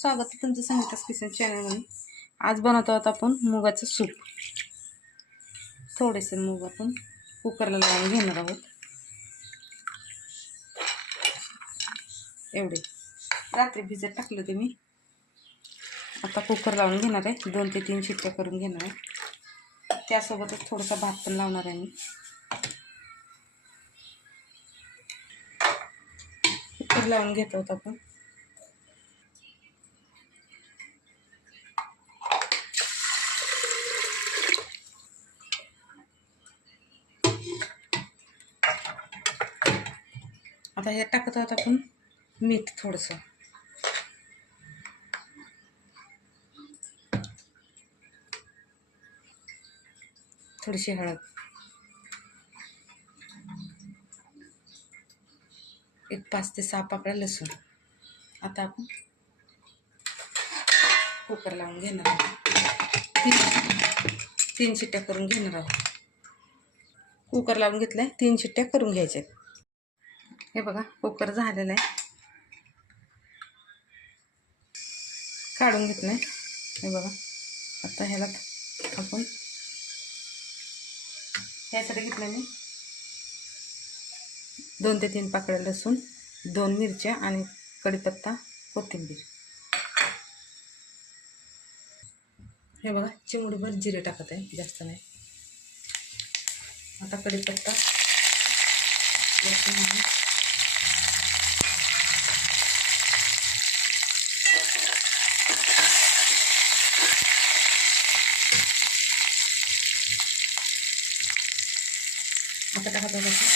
स्वागत आहे तुमचं संगीतास किचन चॅनलमध्ये आज बनवतो आहोत आपण मुगाचं सूप. थोडेसे मूग आपण कुकरला लावून घेणार आहोत. एवढे. रात्री भिजत टाकलं ते मी. आता कुकर लावून घेणार आहे. दोन ते तीन शिट्ट्या करून घेणार आहे. त्यासोबतच थोडासा भात पण लावणार आहे मी. कुकर लावून घेत आहोत आपण. आता हे टाकत आहोत आपण मीठ थोडंसं. थोडीशी हळद. एक पाच ते सहा पाकळ्या लसूण. आता आपण कुकर लावून घेणार आहोत. तीन शिट्ट्या करून घेणार आहोत. कुकर लावून घेतलाय तीन शिट्ट्या करून घ्यायच्या हे बघा कुकर झालेला आहे. काढून घेतलंय. हे बघा आता ह्याला आपण ह्यासाठी घेतलं मी दोन ते तीन पाकळ्या लसूण दोन मिरच्या आणि कढीपत्ता कोथिंबीर. हे बघा चिमडीभर जिरे टाकत आहे जास्त नाही. आता कढीपत्ता लसूण आणि आता গেছে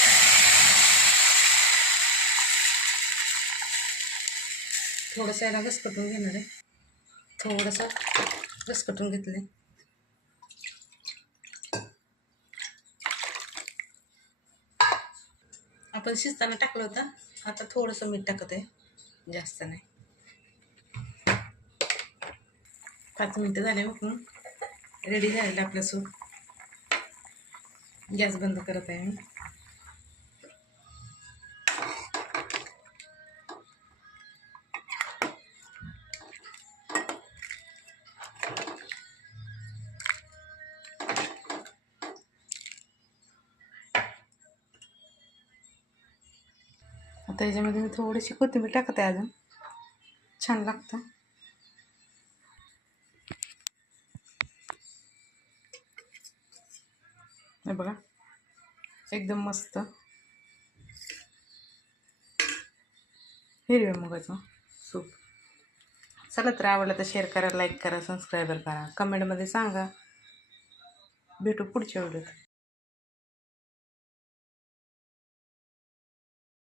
थोडंसं याला घसकटून घेणार आहे. थोडंसं घसकटून घेतलं आहे आपण शिजताना टाकलं होतं. आता थोडंसं मीठ टाकत आहे. जास्त नाही. पाच मिनटं झाले मग रेडी झालेलं आपलं सूप. गॅस बंद करत आहे मी. आता याच्यामध्ये मी थोडीशी कोथिंबीर टाकत आहे अजून. छान लागतं. हे बघा. एकदम मस्त. हिरव्या मुगाचं सूप चला तर आवडलं तर शेअर करा लाईक करा सबस्क्राईबर करा. कमेंटमध्ये सांगा. भेटू पुढच्या व्हिडिओत.